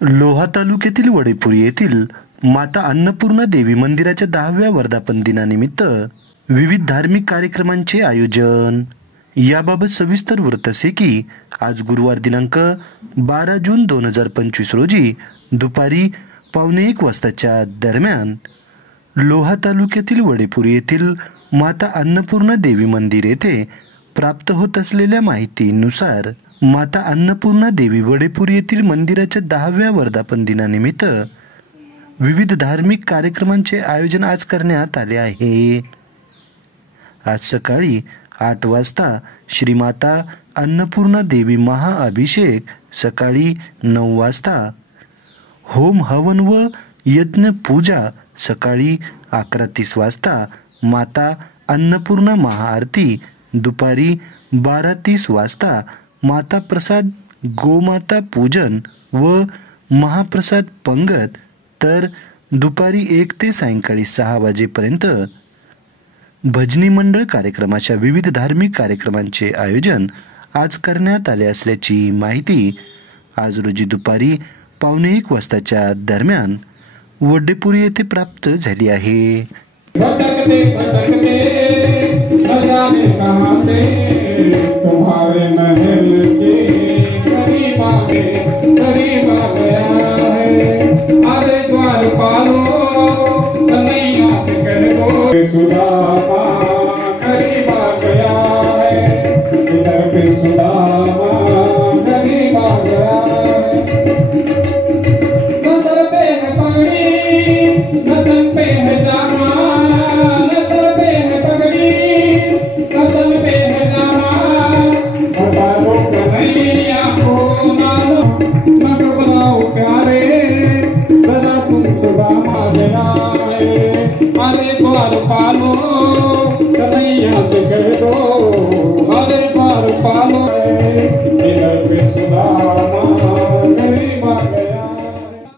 लोहा तालुक्यातील वडेपुरी येथील माता अन्नपूर्णा देवी मंदिराच्या 10व्या वर्धापन दिनानिमित्त विविध धार्मिक कार्यक्रमांचे आयोजन। याबाबत सविस्तर वृत्त असे की आज गुरुवार दिनांक 12 जून 2025 रोजी दुपारी 1:15 वाजताच्या दरम्यान लोहा तालुक्यातील वडेपुरी येथील माता अन्नपूर्णा देवी मंदिर येथे प्राप्त होत असलेल्या माहितीनुसार माता अन्नपूर्णा देवी वडेपुरी येथील मंदिराच्या 10व्या वर्धापन दिनानिमित्त विविध धार्मिक कार्यक्रमांचे आयोजन आज करण्यात आले आहे। आज सकाळी 8 वाजता श्री माता अन्नपूर्णा देवी महाअभिषेक, सकाळी 9 वाजता होम हवन व यज्ञ पूजा, सकाळी 11:30 वाजता माता अन्नपूर्णा महाआरती, दुपारी 12:30 वाजता माता प्रसाद गोमाता पूजन व महाप्रसाद पंगत, तर दुपारी 1 ते सायंकाळी 6 वाजेपर्यंत भजनी मंडळ कार्यक्रमाच्या विविध धार्मिक कार्यक्रमांचे आयोजन आज करण्यात आले असल्याची माहिती आज रोजी दुपारी 1:15 वाजताच्या दरम्यान वडेपुरी येथे प्राप्त झाली आहे। भटकते भटकते न जाने कहां से तुम्हारे महल के करीब आ गया है। अरे द्वारपालो कन्हैया से कह दो सुदामा करीब आ गया है। इधर पे सुदामा करीब आ गया है। नसर पे है पगड़ी नदन पे है जामा, नसर पे है पगड़ी नदन पे है जामा। बता दो कन्हैया को नाम मत बनाओ प्यारे, दादा तुम सुदामा जनाए। अरे द्वारपालो